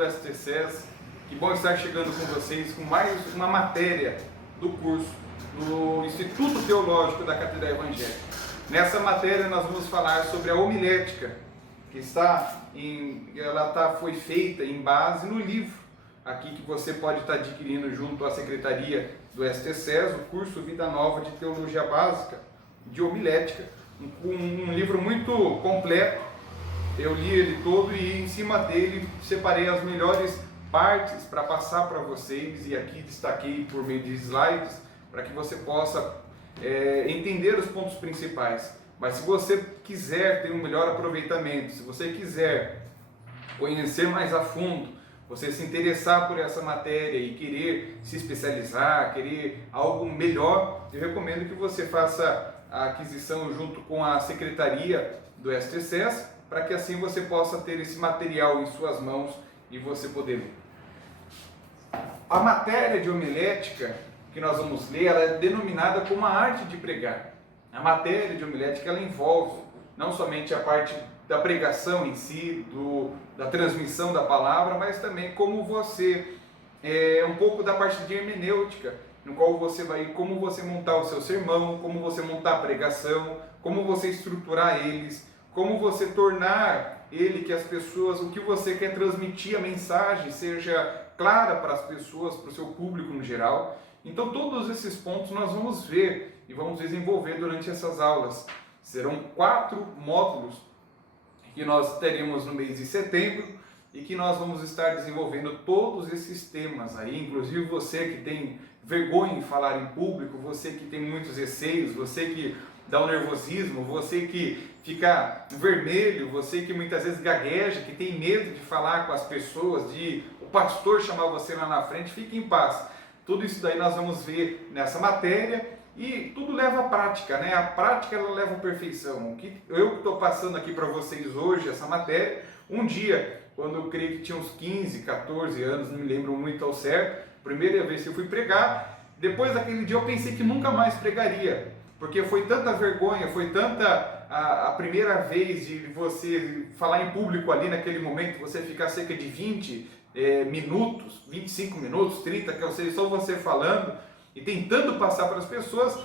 do STCS, que bom estar chegando com vocês com mais uma matéria do curso do Instituto Teológico da Catedral Evangélica. Nessa matéria nós vamos falar sobre a homilética, que foi feita em base no livro aqui que você pode estar adquirindo junto à Secretaria do STCS, o curso Vida Nova de Teologia Básica de Homilética, um livro muito completo. Eu li ele todo e em cima dele separei as melhores partes para passar para vocês, e aqui destaquei por meio de slides para que você possa entender os pontos principais. Mas se você quiser ter um melhor aproveitamento, se você quiser conhecer mais a fundo, você se interessar por essa matéria e querer se especializar, querer algo melhor, eu recomendo que você faça a aquisição junto com a Secretaria do STCS, para que assim você possa ter esse material em suas mãos e você poder ler. A matéria de homilética que nós vamos ler, ela é denominada como a arte de pregar. A matéria de homilética, ela envolve não somente a parte da pregação em si, da transmissão da palavra, mas também como você, um pouco da parte de hermenêutica, no qual como você montar o seu sermão, como você montar a pregação, como você estruturar eles, como você tornar ele, que as pessoas, o que você quer transmitir, a mensagem seja clara para as pessoas, para o seu público no geral. Então todos esses pontos nós vamos ver e vamos desenvolver durante essas aulas. Serão 4 módulos que nós teremos no mês de setembro e que nós vamos estar desenvolvendo todos esses temas aí, inclusive você que tem vergonha em falar em público, você que tem muitos receios, você que dá um nervosismo, você que fica vermelho, você que muitas vezes gagueja, que tem medo de falar com as pessoas, de o pastor chamar você lá na frente, fique em paz. Tudo isso daí nós vamos ver nessa matéria e tudo leva à prática, né? A prática ela leva à perfeição. O que eu estou passando aqui para vocês hoje, essa matéria, um dia, quando eu creio que tinha uns 15, 14 anos, não me lembro muito ao certo, primeira vez que eu fui pregar, depois daquele dia eu pensei que nunca mais pregaria, porque foi tanta vergonha, foi tanta a primeira vez de você falar em público ali naquele momento, você ficar cerca de 20 minutos, 25 minutos, 30, que eu sei, só você falando e tentando passar para as pessoas.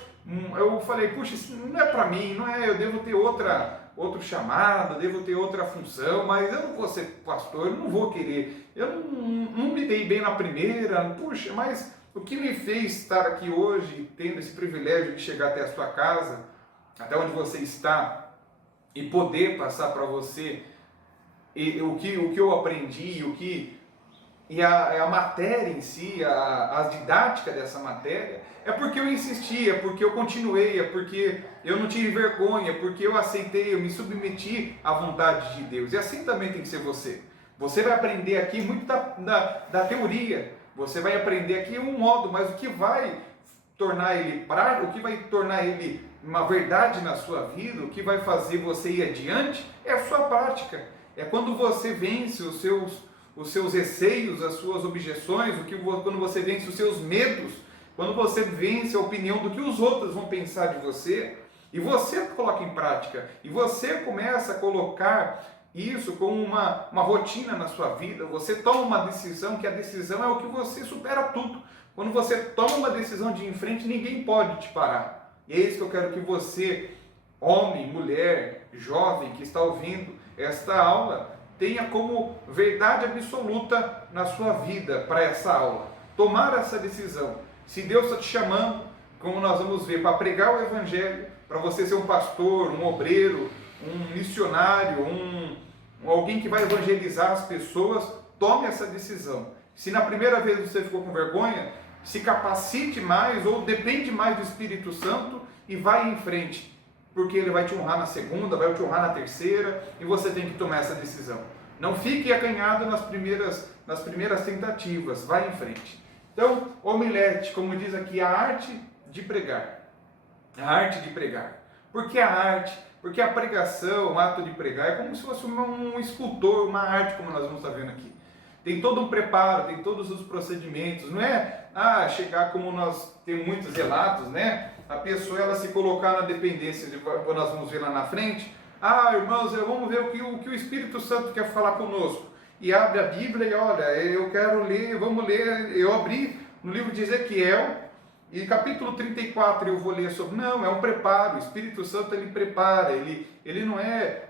Eu falei, puxa, isso não é para mim, não é, eu devo ter outro chamado, devo ter outra função, mas eu não vou ser pastor, eu não vou querer, eu não me dei bem na primeira, puxa, mas o que me fez estar aqui hoje, tendo esse privilégio de chegar até a sua casa, até onde você está, e poder passar para você o que eu aprendi, a matéria em si, a didática dessa matéria, é porque eu insisti, é porque eu continuei, é porque eu não tive vergonha, porque eu aceitei, eu me submeti à vontade de Deus. E assim também tem que ser você. Você vai aprender aqui muito da teoria, você vai aprender aqui um modo, mas o que vai tornar ele prático, o que vai tornar ele uma verdade na sua vida, o que vai fazer você ir adiante, é a sua prática. É quando você vence os seus receios, as suas objeções, quando você vence os seus medos, quando você vence a opinião do que os outros vão pensar de você, e você coloca em prática, e você começa a colocar isso como uma rotina na sua vida, você toma uma decisão, que a decisão é o que você supera tudo. Quando você toma uma decisão de ir em frente, ninguém pode te parar. E é isso que eu quero que você, homem, mulher, jovem que está ouvindo esta aula, tenha como verdade absoluta na sua vida para essa aula. Tomar essa decisão. Se Deus está te chamando, como nós vamos ver, para pregar o Evangelho, para você ser um pastor, um obreiro, um missionário, alguém que vai evangelizar as pessoas, tome essa decisão. Se na primeira vez você ficou com vergonha, se capacite mais ou depende mais do Espírito Santo e vai em frente. Porque ele vai te honrar na segunda, vai te honrar na terceira, e você tem que tomar essa decisão. Não fique acanhado nas primeiras tentativas, vai em frente. Então, homilética, como diz aqui, a arte de pregar. A arte de pregar. Por que a arte? Porque a pregação, o ato de pregar, é como se fosse um escultor, uma arte, como nós vamos estar vendo aqui. Tem todo um preparo, tem todos os procedimentos, não é chegar como nós temos muitos relatos, né? A pessoa ela se colocar na dependência, quando nós vamos ver lá na frente, irmãos, vamos ver o que o Espírito Santo quer falar conosco. e abre a Bíblia e olha, eu quero ler, vamos ler, eu abri no livro de Ezequiel, e capítulo 34 eu vou ler sobre, não, é um preparo, o Espírito Santo ele prepara, ele não é,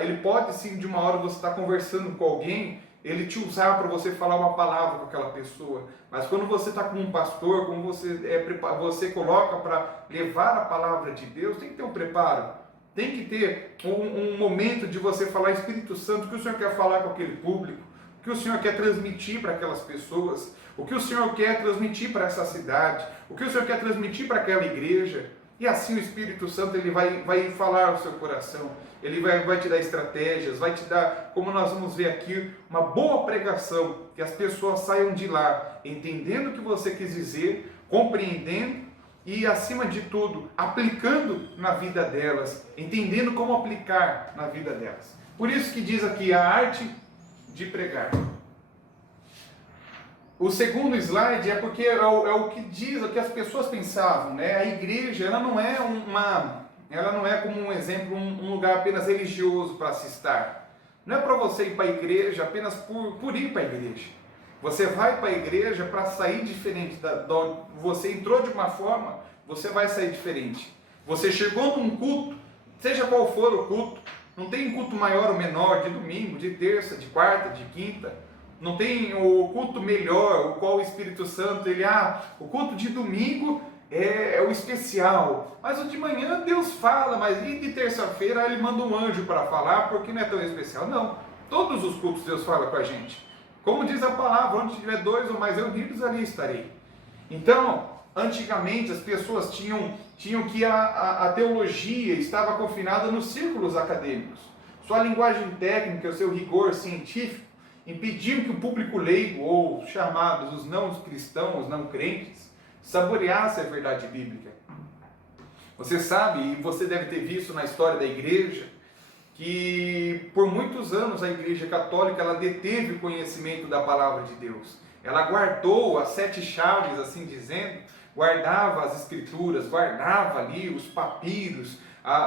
ele pode sim de uma hora você estar conversando com alguém, ele te usar para você falar uma palavra com aquela pessoa, mas quando você está com um pastor, como você coloca para levar a palavra de Deus, tem que ter um preparo, tem que ter um momento de você falar, Espírito Santo, o que o Senhor quer falar com aquele público, o que o Senhor quer transmitir para aquelas pessoas, o que o Senhor quer transmitir para essa cidade, o que o Senhor quer transmitir para aquela igreja, e assim o Espírito Santo ele vai falar ao seu coração, ele vai te dar estratégias, vai te dar, como nós vamos ver aqui, uma boa pregação, que as pessoas saiam de lá entendendo o que você quis dizer, compreendendo e, acima de tudo, aplicando na vida delas, entendendo como aplicar na vida delas. Por isso que diz aqui a arte de pregar. O segundo slide é porque é o que diz, o que as pessoas pensavam, né? A igreja, ela não é como um exemplo, um lugar apenas religioso para se estar. Não é para você ir para a igreja apenas por ir para a igreja. Você vai para a igreja para sair diferente. Você entrou de uma forma, você vai sair diferente. Você chegou num culto, seja qual for o culto, não tem culto maior ou menor, de domingo, de terça, de quarta, de quinta. Não tem o culto melhor, o qual o Espírito Santo, o culto de domingo é o especial. Mas o de manhã Deus fala, mas e de terça-feira ele manda um anjo para falar, porque não é tão especial. Não, todos os cultos Deus fala com a gente. Como diz a palavra, onde tiver 2 ou mais reunidos, ali estarei. Então, antigamente as pessoas tinham que a teologia estava confinada nos círculos acadêmicos. Sua linguagem técnica, o seu rigor científico, impediam que o público leigo, ou chamados os não cristãos, não crentes, saboreasse a verdade bíblica. Você sabe, e você deve ter visto na história da igreja, que por muitos anos a igreja católica ela deteve o conhecimento da palavra de Deus. Ela guardou as 7 chaves, assim dizendo, guardava as escrituras, guardava ali os papiros,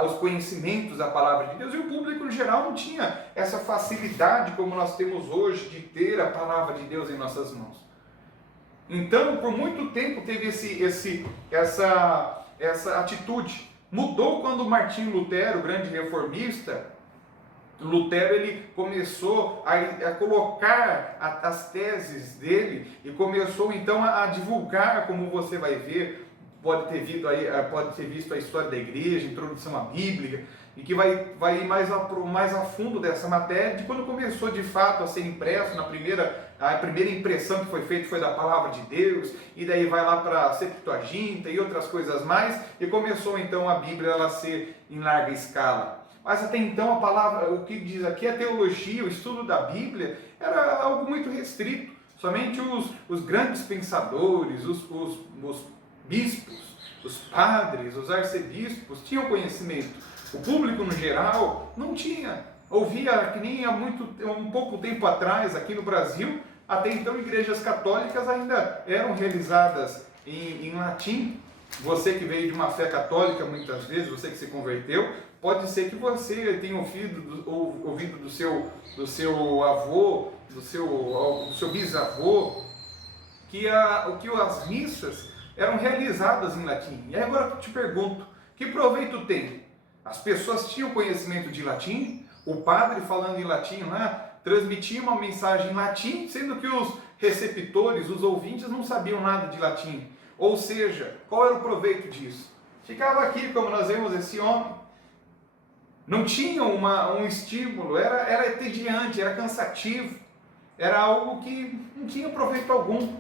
os conhecimentos da palavra de Deus, e o público em geral não tinha essa facilidade como nós temos hoje de ter a palavra de Deus em nossas mãos. Então, por muito tempo teve essa atitude. Mudou quando Martinho Lutero, o grande reformista, Lutero ele começou a colocar as teses dele e começou então a divulgar, como você vai ver, pode ter visto a história da igreja, introdução à Bíblia, e que vai ir mais a fundo dessa matéria, de quando começou de fato a ser impresso, a primeira impressão que foi feita foi da palavra de Deus, e daí vai lá para a Septuaginta e outras coisas mais, e começou então a Bíblia ela ser em larga escala. Mas até então a palavra, o que diz aqui, a teologia, o estudo da Bíblia, era algo muito restrito. Somente os grandes pensadores, os bispos, os padres, os arcebispos tinham conhecimento. O público no geral não tinha. Ouvia que nem um pouco tempo atrás aqui no Brasil, até então igrejas católicas ainda eram realizadas em latim. Você que veio de uma fé católica muitas vezes, você que se converteu, pode ser que você tenha ouvido do seu avô, do seu bisavô, que as missas eram realizadas em latim. E agora eu te pergunto, que proveito tem? As pessoas tinham conhecimento de latim? O padre falando em latim lá, transmitia uma mensagem em latim, sendo que os receptores, os ouvintes não sabiam nada de latim. Ou seja, qual era o proveito disso? Ficava aqui, como nós vemos esse homem, não tinha um estímulo, era entediante, era cansativo, era algo que não tinha proveito algum.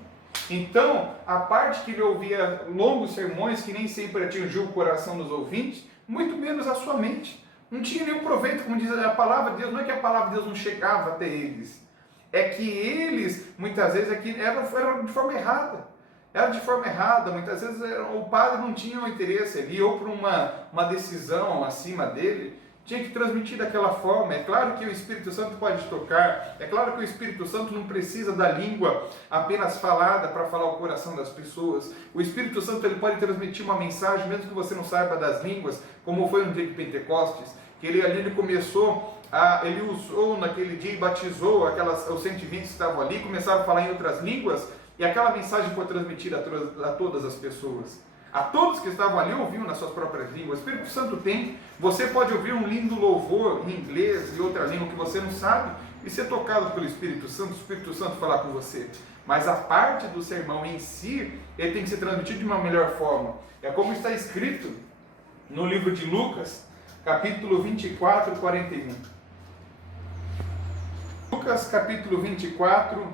Então, a parte que ele ouvia longos sermões, que nem sempre atingiu o coração dos ouvintes, muito menos a sua mente. Não tinha nenhum proveito, como diz a palavra de Deus, não é que a palavra de Deus não chegava até eles, é que eles, muitas vezes, eram de forma errada. Era de forma errada, muitas vezes o padre não tinha um interesse ali, ou por uma decisão acima dele, tinha que transmitir daquela forma. É claro que o Espírito Santo pode tocar, é claro que o Espírito Santo não precisa da língua apenas falada para falar o coração das pessoas. O Espírito Santo ele pode transmitir uma mensagem, mesmo que você não saiba das línguas, como foi no dia de Pentecostes, que ele começou ele usou naquele dia e batizou os 120 que estavam ali, começaram a falar em outras línguas, e aquela mensagem foi transmitida a todas as pessoas. A todos que estavam ali ouviam nas suas próprias línguas. O Espírito Santo tem. Você pode ouvir um lindo louvor em inglês e outra língua que você não sabe e ser tocado pelo Espírito Santo, o Espírito Santo falar com você. Mas a parte do sermão em si, ele tem que ser transmitido de uma melhor forma. É como está escrito no livro de Lucas, capítulo 24, 41. Lucas, capítulo 24,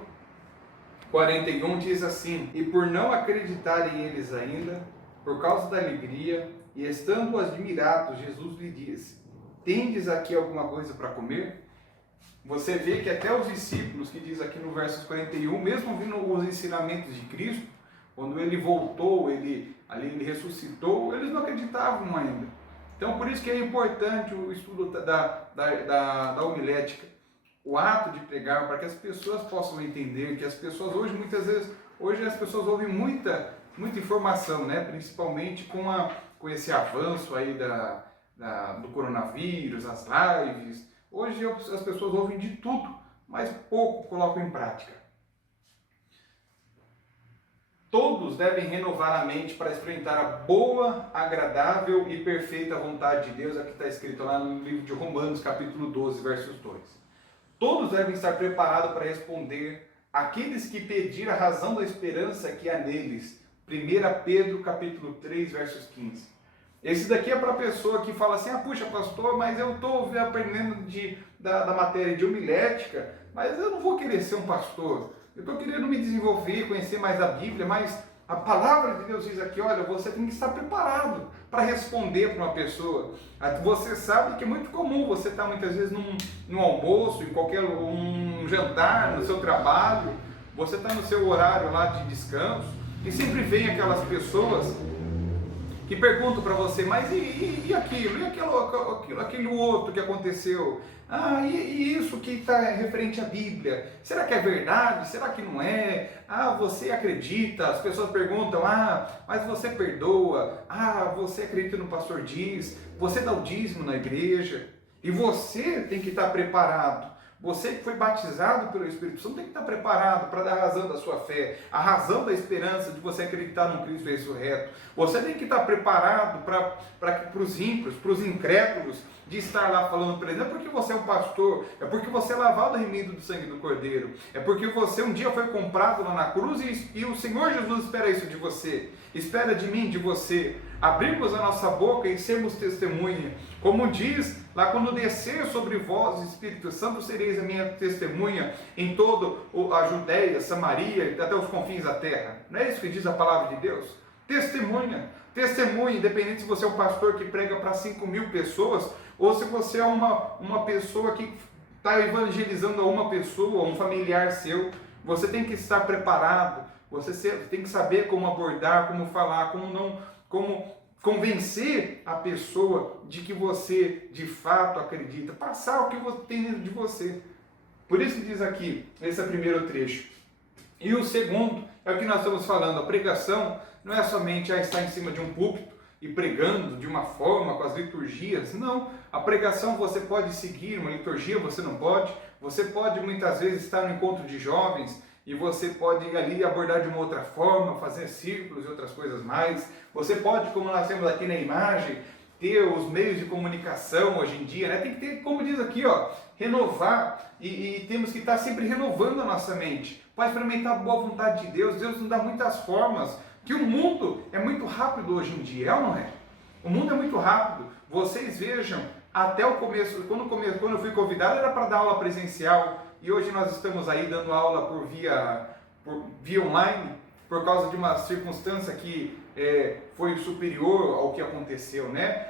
41 diz assim: e por não acreditarem eles ainda, por causa da alegria, e estando admirados, Jesus lhe disse: tendes aqui alguma coisa para comer? Você vê que até os discípulos, que diz aqui no verso 41, mesmo ouvindo os ensinamentos de Cristo, quando ele voltou, ele ressuscitou, eles não acreditavam ainda. Então, por isso que é importante o estudo da homilética, o ato de pregar, para que as pessoas possam entender, que as pessoas hoje, muitas vezes, as pessoas ouvem muita informação, né? Principalmente com esse avanço aí do coronavírus, as lives. Hoje as pessoas ouvem de tudo, mas pouco colocam em prática. Todos devem renovar a mente para experimentar a boa, agradável e perfeita vontade de Deus, aqui está escrito lá no livro de Romanos, capítulo 12, versos 2. Todos devem estar preparados para responder àqueles que pediram a razão da esperança que há neles. 1 Pedro, capítulo 3, versos 15. Esse daqui é para a pessoa que fala assim: puxa, pastor, mas eu estou aprendendo da matéria de homilética, mas eu não vou querer ser um pastor. Eu estou querendo me desenvolver, conhecer mais a Bíblia, mas a palavra de Deus diz aqui: olha, você tem que estar preparado para responder para uma pessoa. Você sabe que é muito comum você estar muitas vezes num almoço, em qualquer um jantar, no seu trabalho, você está no seu horário lá de descanso, e sempre vem aquelas pessoas que perguntam para você: mas e aquilo? E aquele outro que aconteceu? E isso que está referente à Bíblia? Será que é verdade? Será que não é? Você acredita? As pessoas perguntam: mas você perdoa? Você acredita no pastor diz? Você dá o dízimo na igreja? E você tem que estar preparado. Você que foi batizado pelo Espírito Santo tem que estar preparado para dar a razão da sua fé, a razão da esperança de você acreditar num Cristo ressurreto. Você tem que estar preparado para os ímpios, para os incrédulos, de estar lá falando para eles: é porque você é um pastor, é porque você é lavado remido do sangue do Cordeiro, é porque você um dia foi comprado lá na cruz e o Senhor Jesus espera isso de você, espera de mim, de você. Abrirmos a nossa boca e sermos testemunha. Como diz lá: quando descer sobre vós o Espírito Santo, sereis a minha testemunha em toda a Judéia, Samaria e até os confins da terra. Não é isso que diz a palavra de Deus? Testemunha, independente se você é um pastor que prega para 5.000 pessoas, ou se você é uma pessoa que está evangelizando a uma pessoa, um familiar seu. Você tem que estar preparado, você tem que saber como abordar, como falar, como convencer a pessoa de que você de fato acredita, passar o que tem dentro de você. Por isso que diz aqui, esse é o primeiro trecho. E o segundo é o que nós estamos falando: a pregação não é somente estar em cima de um púlpito e pregando de uma forma, com as liturgias. Não, a pregação você pode seguir, uma liturgia você não pode. Você pode muitas vezes estar no encontro de jovens e você pode ali abordar de uma outra forma, fazer círculos e outras coisas mais. Você pode, como nós temos aqui na imagem, ter os meios de comunicação hoje em dia, né? Tem que ter, como diz aqui, renovar, e temos que estar sempre renovando a nossa mente para experimentar a boa vontade de Deus. Deus nos dá muitas formas, que o mundo é muito rápido hoje em dia, é ou não é? O mundo é muito rápido. Vocês vejam, até o começo, quando eu fui convidado era para dar aula presencial, e hoje nós estamos aí dando aula por via online, por causa de uma circunstância que foi superior ao que aconteceu, né?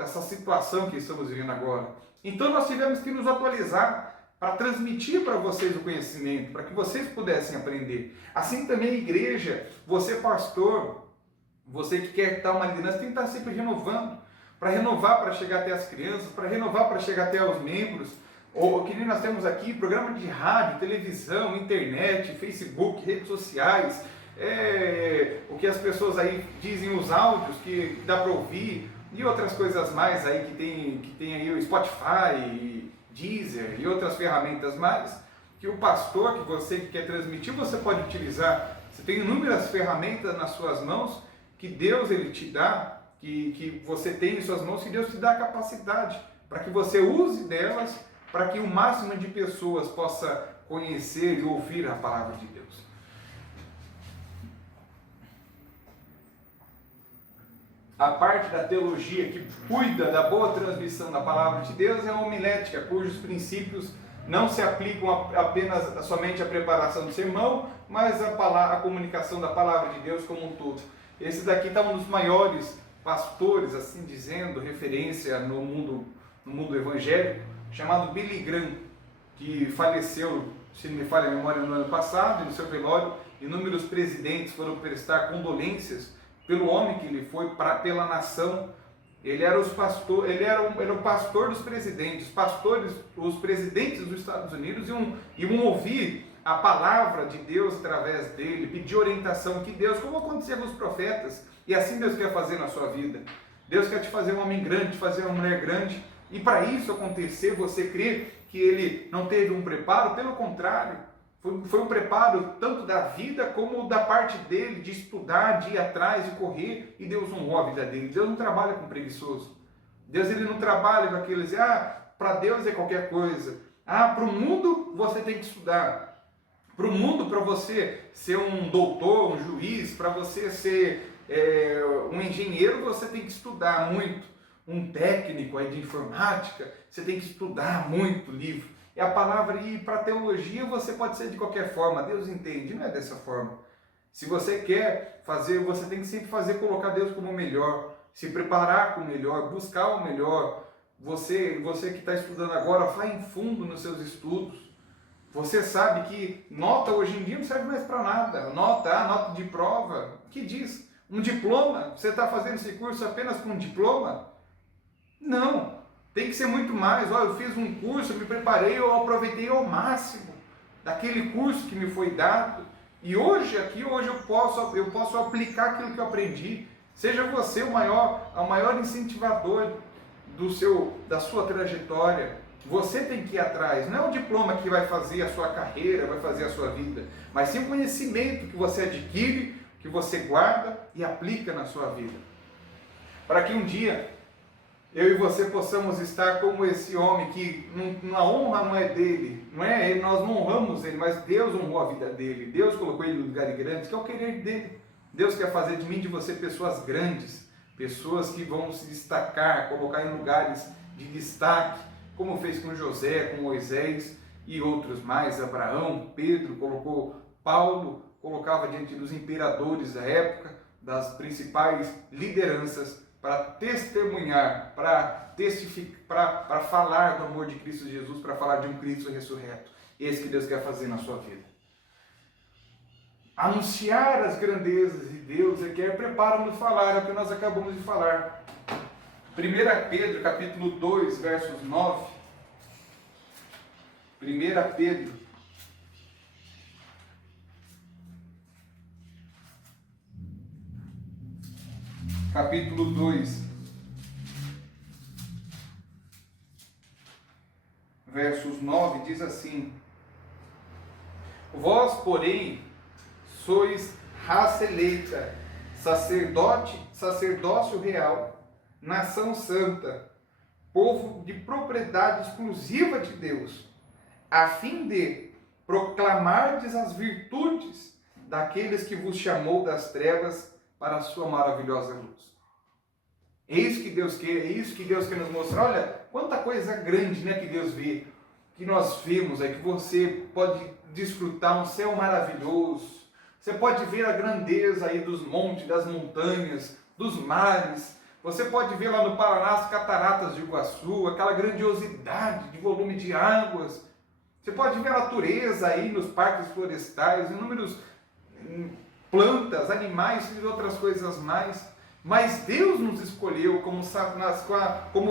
Essa situação que estamos vivendo agora. Então nós tivemos que nos atualizar para transmitir para vocês o conhecimento, para que vocês pudessem aprender. Assim também a igreja, você pastor, você que quer dar uma liderança, tem que estar sempre renovando, para renovar para chegar até as crianças, para renovar para chegar até os membros. O que nós temos aqui, programa de rádio, televisão, internet, Facebook, redes sociais, o que as pessoas aí dizem, os áudios que dá para ouvir, e outras coisas mais aí que tem aí o Spotify, Deezer e outras ferramentas mais, que o pastor, que você que quer transmitir, você pode utilizar. Você tem inúmeras ferramentas nas suas mãos que Deus ele te dá, que você tem em suas mãos, que Deus te dá a capacidade para que você use delas, para que o máximo de pessoas possa conhecer e ouvir a palavra de Deus. A parte da teologia que cuida da boa transmissão da palavra de Deus é a homilética, cujos princípios não se aplicam apenas somente à preparação do sermão, mas à comunicação da palavra de Deus como um todo. Esse daqui está um dos maiores pastores, assim dizendo, referência no mundo evangélico, chamado Billy Graham, que faleceu, se não me falha a memória, no ano passado, e no seu velório, inúmeros presidentes foram prestar condolências pelo homem que ele foi, pela nação. Ele era o pastor dos presidentes. Os presidentes dos Estados Unidos iam ouvir a palavra de Deus através dele, pedir orientação que Deus, como acontecia com os profetas, e assim Deus quer fazer na sua vida. Deus quer te fazer um homem grande, te fazer uma mulher grande, e para isso acontecer, você crê que ele não teve um preparo? Pelo contrário, foi um preparo tanto da vida como da parte dele, de estudar, de ir atrás, de correr, e Deus honrou a vida dele. Deus não trabalha com preguiçoso. Deus ele não trabalha com aqueles, para Deus é qualquer coisa. Para o mundo você tem que estudar. Para o mundo, para você ser um doutor, um juiz, para você ser um engenheiro, você tem que estudar muito. Um técnico aí de informática, você tem que estudar muito livro. E a palavra, e para teologia você pode ser de qualquer forma, Deus entende, não é dessa forma. Se você quer fazer, você tem que sempre colocar Deus como o melhor, se preparar com o melhor, buscar o melhor. Você que está estudando agora, vá em fundo nos seus estudos. Você sabe que nota hoje em dia não serve mais para nada. Nota de prova, que diz? Um diploma? Você está fazendo esse curso apenas com um diploma? Não. Tem que ser muito mais. Eu fiz um curso, eu me preparei, eu aproveitei ao máximo daquele curso que me foi dado. E hoje eu posso aplicar aquilo que eu aprendi. Seja você o maior incentivador da sua trajetória. Você tem que ir atrás. Não é o diploma que vai fazer a sua carreira, vai fazer a sua vida, mas sim o conhecimento que você adquire, que você guarda e aplica na sua vida. Para que um dia eu e você possamos estar como esse homem que a honra não é dele, nós não honramos ele, mas Deus honrou a vida dele, Deus colocou ele em lugares grandes, que é o querer dele. Deus quer fazer de mim e de você pessoas grandes, pessoas que vão se destacar, colocar em lugares de destaque, como fez com José, com Moisés e outros mais, Abraão, Pedro, Paulo colocava diante dos imperadores da época, das principais lideranças, para testemunhar, para testificar, para falar do amor de Cristo Jesus, para falar de um Cristo ressurreto. Esse que Deus quer fazer na sua vida. Anunciar as grandezas de Deus requer preparo no falar, é o que nós acabamos de falar. 1 Pedro, capítulo 2, versos 9. 1 Pedro, capítulo 2, versos 9, diz assim: Vós, porém, sois raça eleita, sacerdócio real, nação santa, povo de propriedade exclusiva de Deus, a fim de proclamardes as virtudes daqueles que vos chamou das trevas para a sua maravilhosa luz. É isso que Deus quer, é isso que Deus quer nos mostrar. Olha, quanta coisa grande, né, que Deus vê, que nós vemos, que você pode desfrutar um céu maravilhoso, você pode ver a grandeza aí dos montes, das montanhas, dos mares, você pode ver lá no Paraná as cataratas de Iguaçu, aquela grandiosidade de volume de águas, você pode ver a natureza aí nos parques florestais, inúmeros plantas, animais e outras coisas mais, mas Deus nos escolheu como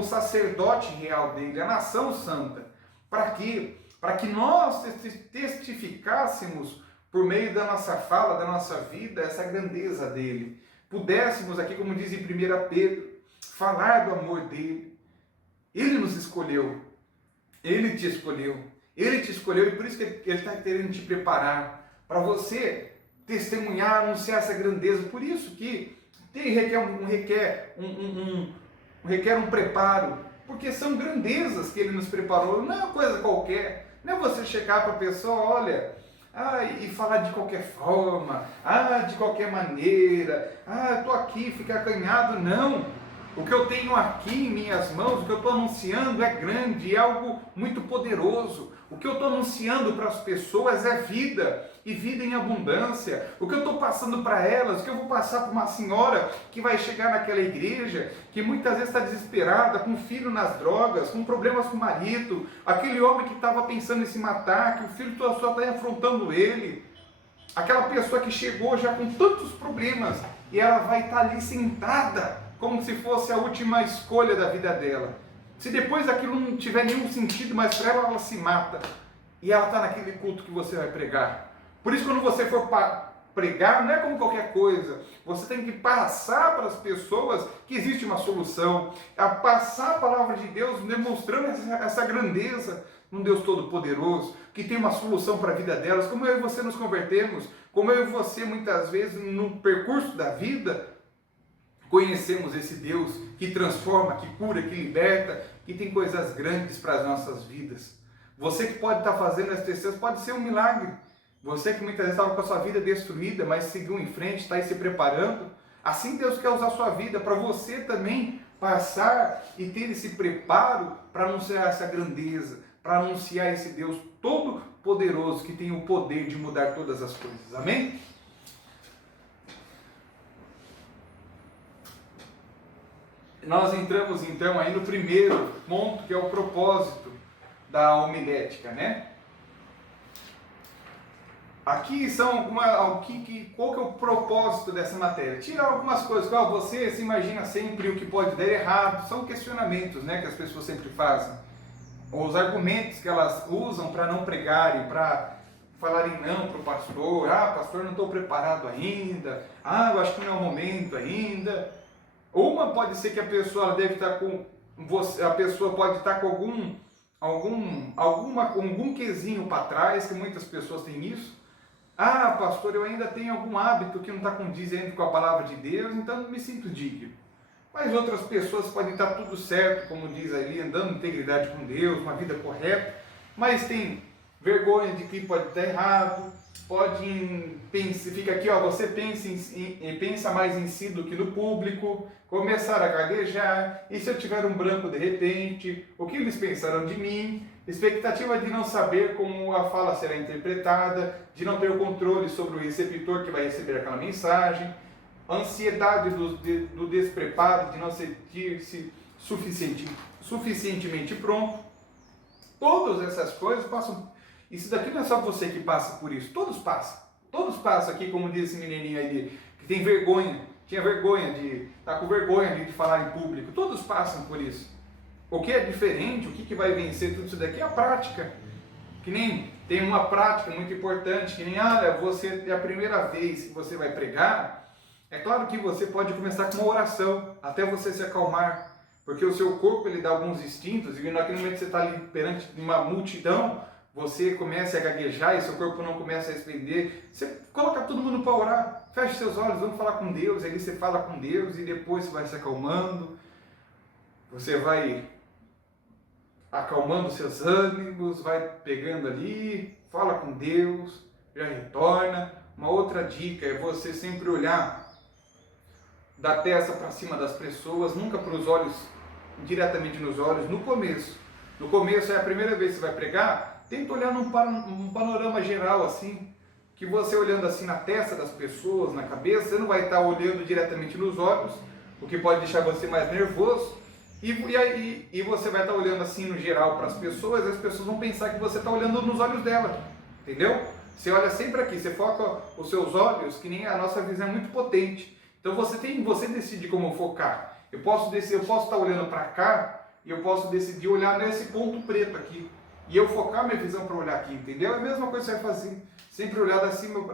sacerdote real dele, a nação santa. Para quê? Para que nós testificássemos por meio da nossa fala, da nossa vida, essa grandeza dele. Pudéssemos aqui, como diz em 1 Pedro, falar do amor dele. Ele nos escolheu, ele te escolheu, e por isso que ele está querendo te preparar para você testemunhar, anunciar essa grandeza. Por isso que requer um preparo, porque são grandezas que ele nos preparou, não é uma coisa qualquer. Não é você chegar para a pessoa, olha, e falar de qualquer forma, de qualquer maneira, eu estou aqui, ficar acanhado, não. O que eu tenho aqui em minhas mãos, o que eu estou anunciando é grande, é algo muito poderoso. O que eu estou anunciando para as pessoas é vida, e vida em abundância. O que eu estou passando para elas, o que eu vou passar para uma senhora que vai chegar naquela igreja, que muitas vezes está desesperada, com o filho nas drogas, com problemas com o marido, aquele homem que estava pensando em se matar, que o filho só está afrontando ele, aquela pessoa que chegou já com tantos problemas, e ela vai estar ali sentada, como se fosse a última escolha da vida dela. Se depois daquilo não tiver nenhum sentido, mas para ela se mata. E ela está naquele culto que você vai pregar. Por isso, quando você for pregar, não é como qualquer coisa. Você tem que passar para as pessoas que existe uma solução. A passar a palavra de Deus, demonstrando essa grandeza num Deus Todo-Poderoso, que tem uma solução para a vida delas. Como eu e você nos convertemos, como eu e você muitas vezes no percurso da vida, conhecemos esse Deus que transforma, que cura, que liberta, que tem coisas grandes para as nossas vidas. Você que pode estar fazendo as terceiras, pode ser um milagre. Você que muitas vezes estava com a sua vida destruída, mas seguiu em frente, está aí se preparando. Assim Deus quer usar a sua vida para você também passar e ter esse preparo para anunciar essa grandeza, para anunciar esse Deus todo poderoso que tem o poder de mudar todas as coisas. Amém? Nós entramos então aí no primeiro ponto, que é o propósito da homilética, né? Aqui são qual que é o propósito dessa matéria? Tirar algumas coisas, você se imagina sempre o que pode dar errado, são questionamentos, né, que as pessoas sempre fazem. Os argumentos que elas usam para não pregarem, para falarem não para o pastor, pastor, não estou preparado ainda, eu acho que não é o momento ainda. Uma pode ser que a pessoa ela deve estar com você, a pessoa pode estar com algum quesinho para trás, que muitas pessoas têm isso. Pastor, eu ainda tenho algum hábito que não está condizendo com a palavra de Deus, então não me sinto digno. Mas outras pessoas podem estar tudo certo, como diz ali, andando em integridade com Deus, uma vida correta, mas tem vergonha de que pode estar errado, fica aqui, você pensa mais em si do que no público, começar a gaguejar, e se eu tiver um branco de repente, o que eles pensarão de mim? Expectativa de não saber como a fala será interpretada, de não ter o controle sobre o receptor que vai receber aquela mensagem, ansiedade do despreparo, de não sentir-se suficientemente pronto. Todas essas coisas passam. Isso daqui não é só você que passa por isso, todos passam aqui, como disse esse menininho aí, que tem vergonha, tinha vergonha está com vergonha de falar em público, todos passam por isso. O que é diferente, o que vai vencer tudo isso daqui é a prática. Que nem tem uma prática muito importante, que nem, você é a primeira vez que você vai pregar, é claro que você pode começar com uma oração, até você se acalmar, porque o seu corpo ele dá alguns instintos, e naquele momento que você está ali perante uma multidão, você começa a gaguejar e seu corpo não começa a expender, você coloca todo mundo para orar, fecha seus olhos, vamos falar com Deus, aí você fala com Deus e depois você vai se acalmando, você vai acalmando seus ânimos, vai pegando ali, fala com Deus, já retorna. Uma outra dica é você sempre olhar da testa para cima das pessoas, nunca para os olhos, diretamente nos olhos, no começo. No começo é a primeira vez que você vai pregar, tenta olhar num panorama geral assim, que você olhando assim na testa das pessoas, na cabeça, você não vai estar olhando diretamente nos olhos, o que pode deixar você mais nervoso, e você vai estar olhando assim no geral para as pessoas vão pensar que você está olhando nos olhos dela, entendeu? Você olha sempre aqui, você foca os seus olhos, que nem a nossa visão é muito potente, então você decide como focar. Eu posso estar olhando para cá, e eu posso decidir olhar nesse ponto preto aqui, e eu focar minha visão para olhar aqui, entendeu? É a mesma coisa que você vai fazer, sempre olhar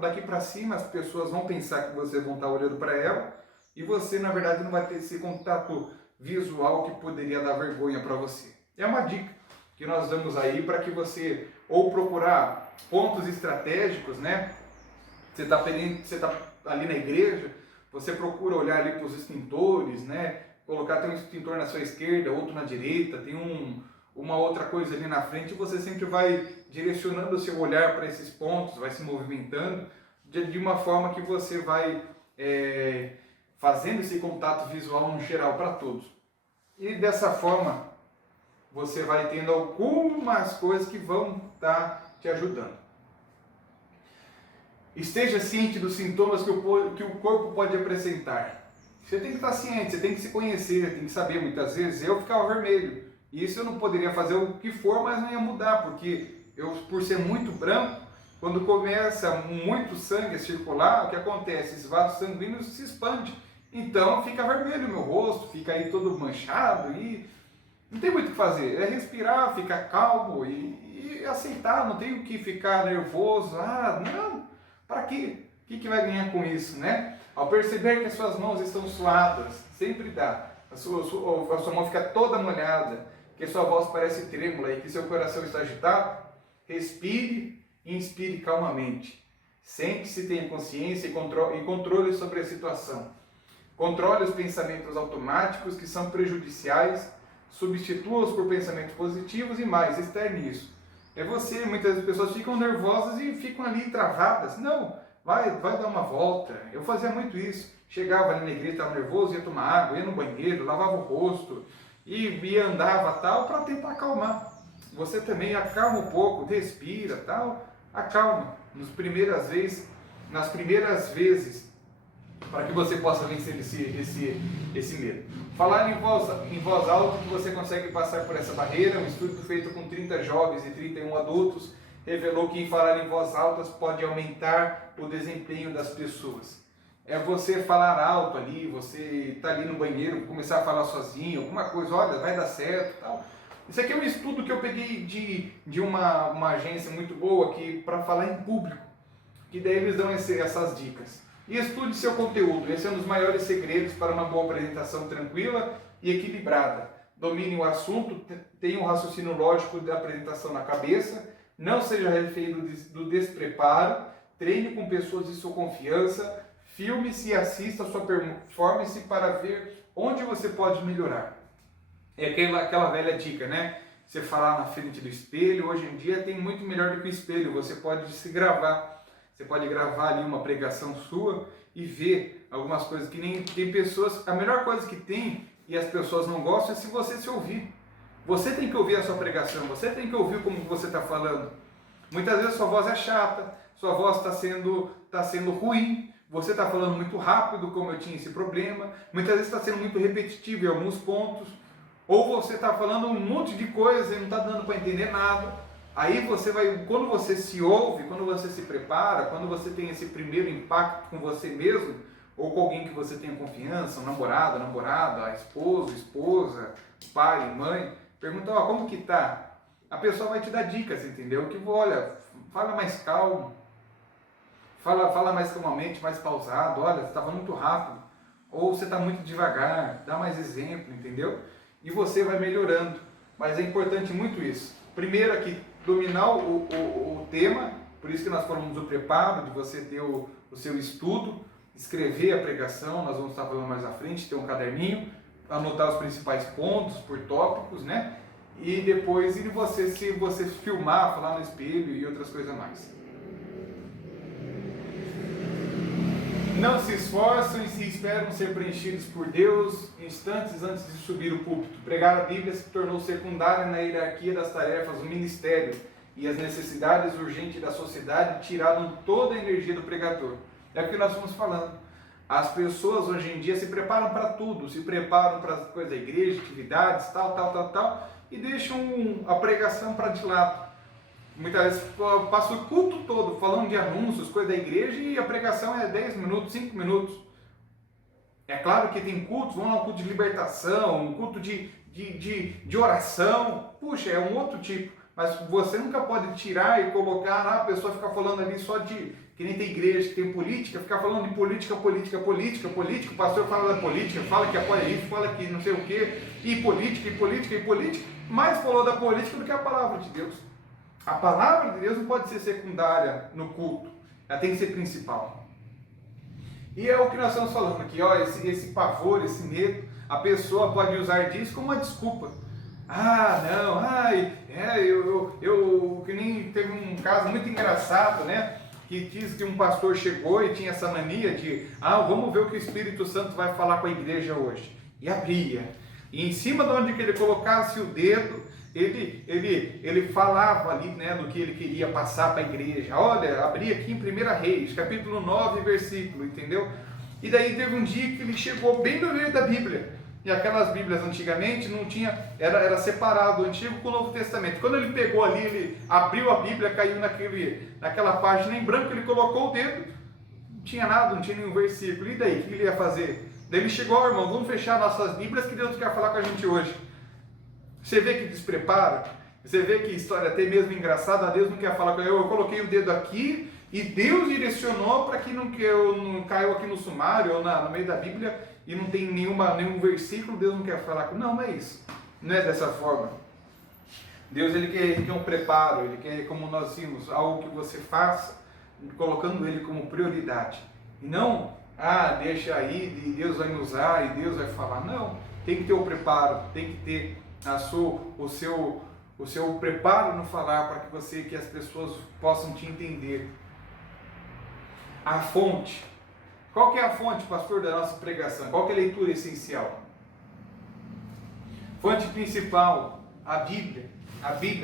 daqui para cima, as pessoas vão pensar que vocês vão estar olhando para ela, e você na verdade não vai ter esse contato visual que poderia dar vergonha para você. É uma dica que nós damos aí para que você ou procurar pontos estratégicos, né? Você está ali na igreja, você procura olhar ali para os extintores, né? Colocar, tem um extintor na sua esquerda, outro na direita, tem uma outra coisa ali na frente, e você sempre vai direcionando o seu olhar para esses pontos, vai se movimentando de uma forma que você vai fazendo esse contato visual no geral para todos. E dessa forma você vai tendo algumas coisas que vão estar te ajudando. Esteja ciente dos sintomas que o corpo pode apresentar. Você tem que estar ciente, você tem que se conhecer, tem que saber. Muitas vezes eu ficava vermelho. E isso eu não poderia fazer o que for, mas não ia mudar, porque eu, por ser muito branco, quando começa muito sangue a circular, o que acontece? Esses vasos sanguíneos se expandem. Então fica vermelho o meu rosto, fica aí todo manchado e não tem muito o que fazer. É respirar, ficar calmo e aceitar, não tem o que ficar nervoso. Ah, não, para quê? O que vai ganhar com isso, né? Ao perceber que as suas mãos estão suadas, sempre dá. A sua mão fica toda molhada, que a sua voz parece trêmula e que seu coração está agitado, respire e inspire calmamente. Sente-se, tenha consciência e controle sobre a situação. Controle os pensamentos automáticos que são prejudiciais, substitua-os por pensamentos positivos e mais, externe isso. Muitas pessoas ficam nervosas e ficam ali travadas. Não, vai dar uma volta. Eu fazia muito isso. Chegava ali na igreja, estava nervoso, ia tomar água, ia no banheiro, lavava o rosto e andava tal para tentar acalmar. Você também acalma um pouco, respira tal, acalma. Nas primeiras vezes, para que você possa vencer esse medo. Falar em voz alta que você consegue passar por essa barreira. Um estudo feito com 30 jovens e 31 adultos revelou que falar em voz alta pode aumentar o desempenho das pessoas. É você falar alto ali, você tá ali no banheiro, começar a falar sozinho, alguma coisa, olha, vai dar certo, tal. Isso aqui é um estudo que eu peguei de uma agência muito boa para falar em público, que daí eles dão essas dicas. E estude seu conteúdo, esse é um dos maiores segredos para uma boa apresentação tranquila e equilibrada. Domine o assunto, tenha um raciocínio lógico da apresentação na cabeça, não seja refém do despreparo, treine com pessoas de sua confiança, filme-se e assista a sua performance para ver onde você pode melhorar. É aquela velha dica, né? Você falar na frente do espelho, hoje em dia tem muito melhor do que o espelho, você pode se gravar. Você pode gravar ali uma pregação sua e ver algumas coisas que nem tem pessoas. A melhor coisa que tem e as pessoas não gostam é se você se ouvir. Você tem que ouvir a sua pregação, você tem que ouvir como você está falando. Muitas vezes sua voz é chata, sua voz está sendo ruim, você está falando muito rápido, como eu tinha esse problema. Muitas vezes está sendo muito repetitivo em alguns pontos. Ou você está falando um monte de coisa e não está dando para entender nada. Aí quando você se ouve, quando você se prepara, quando você tem esse primeiro impacto com você mesmo, ou com alguém que você tenha confiança, um namorado, namorada, esposo, esposa, pai, mãe, pergunta, como que tá? A pessoa vai te dar dicas, entendeu? Que olha, fala mais calmo, fala mais calmamente, mais pausado, olha, você estava muito rápido, ou você está muito devagar, dá mais exemplo, entendeu? E você vai melhorando, mas é importante muito isso. Primeiro aqui, dominar o tema, por isso que nós falamos do preparo, de você ter o seu estudo, escrever a pregação, nós vamos estar falando mais à frente, ter um caderninho, anotar os principais pontos por tópicos, né? E depois se você filmar, falar no espelho e outras coisas mais. Não se esforçam e se esperam ser preenchidos por Deus instantes antes de subir o púlpito. Pregar a Bíblia se tornou secundária na hierarquia das tarefas do ministério e as necessidades urgentes da sociedade tiraram toda a energia do pregador. É o que nós estamos falando. As pessoas hoje em dia se preparam para tudo, se preparam para as coisas da igreja, atividades, tal, e deixam a pregação para de lado. Muitas vezes passa o culto todo falando de anúncios, coisas da igreja, e a pregação é 10 minutos, 5 minutos. É claro que tem cultos, vamos lá, um culto de libertação, um culto de oração. Puxa, é um outro tipo. Mas você nunca pode tirar e colocar, a pessoa ficar falando ali só de, que nem tem igreja, que tem política, ficar falando de política, o pastor fala da política, fala que apoia isso, fala que não sei o quê, e política, mais falou da política do que a palavra de Deus. A palavra de Deus não pode ser secundária no culto, ela tem que ser principal. E é o que nós estamos falando aqui, ó, esse pavor, esse medo, a pessoa pode usar disso como uma desculpa. Que nem teve um caso muito engraçado, né? Que diz que um pastor chegou e tinha essa mania de, vamos ver o que o Espírito Santo vai falar com a igreja hoje. E abria. E em cima de onde que ele colocasse o dedo, ele falava ali, né, do que ele queria passar para a igreja. Olha, abri aqui em 1 Reis, capítulo 9, versículo, entendeu? E daí teve um dia que ele chegou bem no meio da Bíblia. E aquelas Bíblias antigamente não tinha, era separado o Antigo com o Novo Testamento. Quando ele pegou ali, ele abriu a Bíblia, caiu naquela página em branco, ele colocou o dedo, não tinha nada, não tinha nenhum versículo. E daí, o que ele ia fazer? Daí ele chegou, irmão, vamos fechar nossas Bíblias que Deus quer falar com a gente hoje. Você vê que despreparo? Você vê que história até mesmo engraçada, Deus não quer falar com eu coloquei o dedo aqui e Deus direcionou para que eu não caiu aqui no sumário ou no meio da Bíblia e não tem nenhum versículo, Deus não quer falar com... Não é isso. Não é dessa forma. Deus ele quer um preparo, ele quer, como nós vimos, algo que você faça, colocando ele como prioridade. E não, deixa aí, e Deus vai me usar, e Deus vai falar. Não, tem que ter o preparo, tem que ter o seu preparo no falar para que as pessoas possam te entender. A fonte. Qual que é a fonte, pastor, da nossa pregação? Qual que é a leitura essencial? Fonte principal, a Bíblia,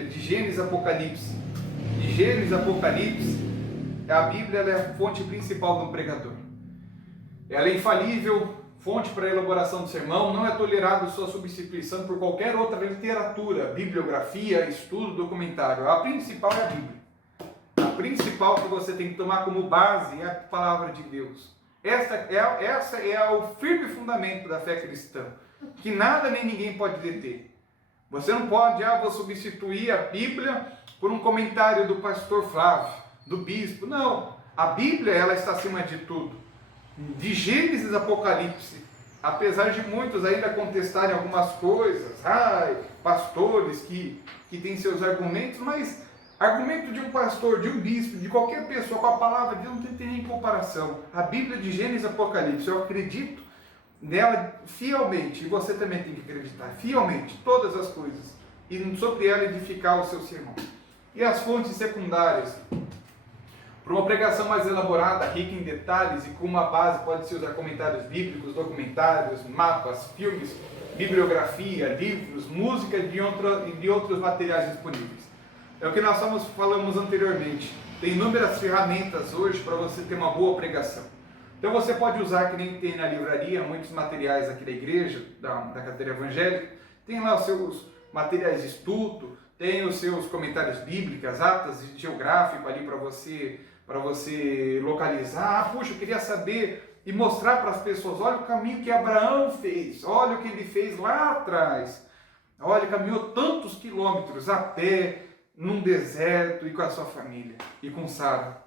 de Gênesis a Apocalipse. De Gênesis a Apocalipse, a Bíblia ela é a fonte principal do pregador. Ela é infalível, fonte para a elaboração do sermão, não é tolerado sua substituição por qualquer outra literatura, bibliografia, estudo, documentário. A principal é a Bíblia. A principal que você tem que tomar como base é a palavra de Deus. Essa é o firme fundamento da fé cristã, que nada nem ninguém pode deter. Você não pode, vou substituir a Bíblia por um comentário do pastor Flávio, do bispo. Não, a Bíblia ela está acima de tudo. De Gênesis a Apocalipse, apesar de muitos ainda contestarem algumas coisas, pastores que têm seus argumentos, mas argumento de um pastor, de um bispo, de qualquer pessoa com a palavra de Deus não tem nem comparação. A Bíblia de Gênesis e Apocalipse, eu acredito nela fielmente, e você também tem que acreditar fielmente, todas as coisas, e sobre ela edificar o seu sermão. E as fontes secundárias, para uma pregação mais elaborada, rica em detalhes e com uma base, pode-se usar comentários bíblicos, documentários, mapas, filmes, bibliografia, livros, música e de outros materiais disponíveis. É o que nós falamos anteriormente. Tem inúmeras ferramentas hoje para você ter uma boa pregação. Então você pode usar, que nem tem na livraria, muitos materiais aqui da igreja, da cadeira evangélica. Tem lá os seus materiais de estudo, tem os seus comentários bíblicos, atas geográficos ali para você localizar. Puxa, eu queria saber e mostrar para as pessoas, olha o caminho que Abraão fez, olha o que ele fez lá atrás. Olha, caminhou tantos quilômetros a pé, num deserto e com a sua família, e com Sara.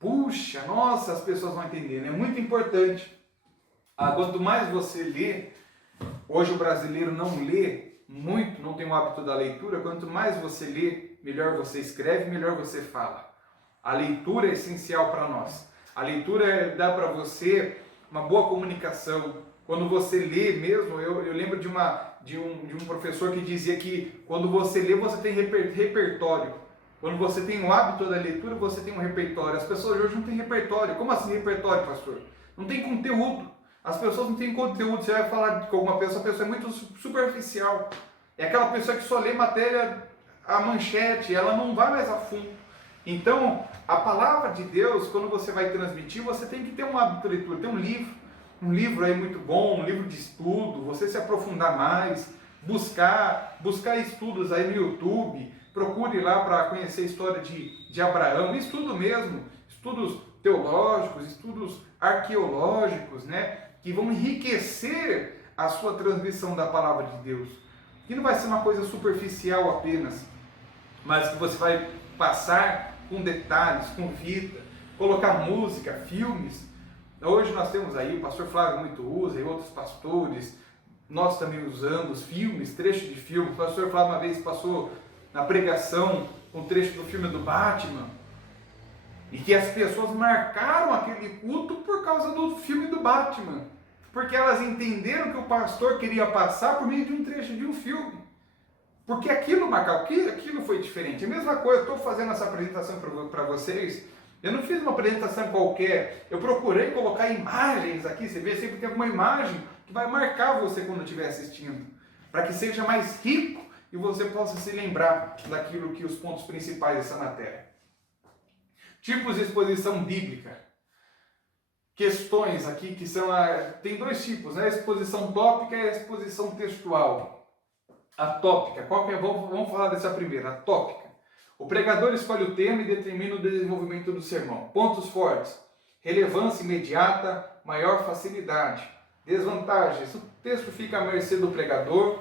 Puxa, nossa, as pessoas vão entender, né? É muito importante. Quanto mais você lê, hoje o brasileiro não lê muito, não tem o hábito da leitura, quanto mais você lê, melhor você escreve, melhor você fala. A leitura é essencial para nós. A leitura dá para você uma boa comunicação. Quando você lê mesmo, eu lembro de um professor que dizia que quando você lê, você tem repertório. Quando você tem o hábito da leitura, você tem um repertório. As pessoas hoje não têm repertório. Como assim repertório, pastor? Não tem conteúdo. As pessoas não têm conteúdo. Você vai falar com alguma pessoa, a pessoa é muito superficial. É aquela pessoa que só lê matéria, a manchete, ela não vai mais a fundo. Então, a palavra de Deus, quando você vai transmitir, você tem que ter um hábito de leitura, ter um livro aí muito bom, um livro de estudo, você se aprofundar mais, buscar estudos aí no YouTube, procure lá para conhecer a história de Abraão, estudo mesmo, estudos teológicos, estudos arqueológicos, né, que vão enriquecer a sua transmissão da palavra de Deus, que não vai ser uma coisa superficial apenas. mas que você vai passar com detalhes, com vida, colocar música, filmes. Hoje nós temos aí, o pastor Flávio muito usa, e outros pastores, nós também usamos filmes, trechos de filme. O pastor Flávio uma vez passou na pregação um trecho do filme do Batman, e que as pessoas marcaram aquele culto por causa do filme do Batman, porque elas entenderam que o pastor queria passar por meio de um trecho de um filme, porque aquilo marcou, aquilo foi diferente. A mesma coisa, eu estou fazendo essa apresentação para vocês, eu não fiz uma apresentação qualquer, eu procurei colocar imagens aqui, você vê, sempre tem alguma imagem que vai marcar você quando estiver assistindo, para que seja mais rico e você possa se lembrar daquilo que os pontos principais dessa matéria. Tipos de exposição bíblica. Questões aqui que são, tem dois tipos, né? A exposição tópica e a exposição textual. A tópica, vamos falar dessa primeira, a tópica. O pregador escolhe o tema e determina o desenvolvimento do sermão. Pontos fortes: relevância imediata, maior facilidade. Desvantagens: o texto fica à mercê do pregador,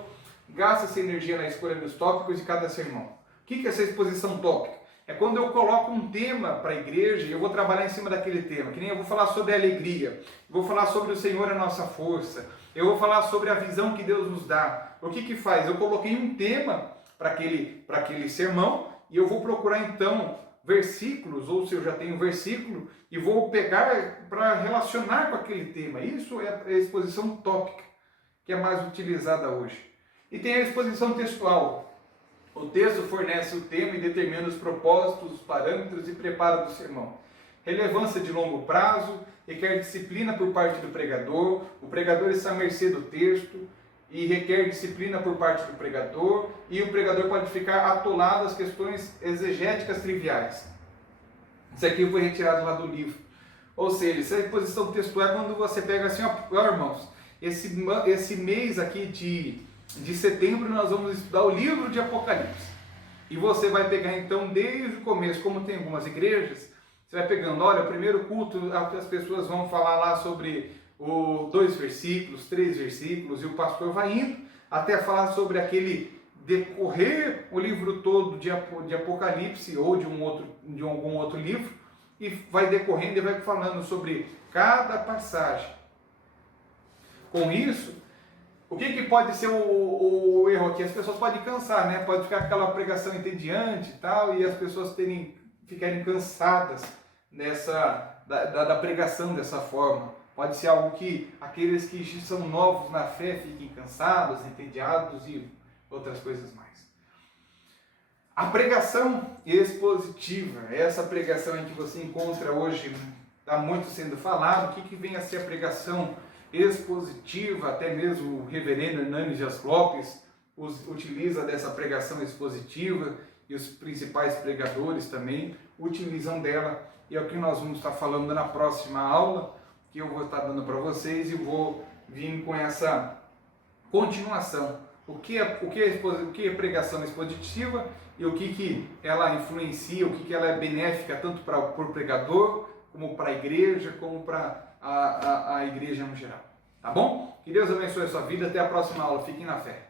gasta-se energia na escolha dos tópicos de cada sermão. O que é essa exposição tópica? É quando eu coloco um tema para a igreja e eu vou trabalhar em cima daquele tema. Que nem eu vou falar sobre a alegria, vou falar sobre o Senhor, a nossa força, eu vou falar sobre a visão que Deus nos dá. O que faz? Eu coloquei um tema para aquele sermão e eu vou procurar então versículos, ou se eu já tenho versículo, e vou pegar para relacionar com aquele tema. Isso é a exposição tópica, que é mais utilizada hoje. E tem a exposição textual. O texto fornece o tema e determina os propósitos, os parâmetros e preparo do sermão. Relevância de longo prazo, requer disciplina por parte do pregador. O pregador está à mercê do texto e requer disciplina por parte do pregador. E o pregador pode ficar atolado às questões exegéticas triviais. Isso aqui foi retirado lá do livro. Ou seja, essa exposição textual é quando você pega assim, ó irmãos, esse mês aqui de setembro nós vamos estudar o livro de Apocalipse. E você vai pegar então desde o começo, como tem algumas igrejas, você vai pegando, olha, o primeiro culto as pessoas vão falar lá sobre 2 versículos, 3 versículos, e o pastor vai indo até falar sobre aquele decorrer o livro todo de Apocalipse ou de algum outro livro, e vai decorrendo e vai falando sobre cada passagem. Com isso, o que pode ser o erro aqui? As pessoas podem cansar, né? Pode ficar aquela pregação entediante e tal, e as pessoas ficarem cansadas da pregação dessa forma. Pode ser algo que aqueles que são novos na fé fiquem cansados, entediados e outras coisas mais. A pregação expositiva, essa pregação em que você encontra hoje, está muito sendo falado. O que vem a ser a pregação expositiva? Até mesmo o reverendo Hernani Dias Lopes utiliza dessa pregação expositiva, e os principais pregadores também utilizam dela, e é o que nós vamos estar falando na próxima aula, que eu vou estar dando para vocês, e vou vir com essa continuação. O que é pregação expositiva e o que ela influencia, o que ela é benéfica tanto para o pregador, como para a igreja, como para a igreja no geral. Tá bom? Que Deus abençoe a sua vida. Até a próxima aula. Fiquem na fé.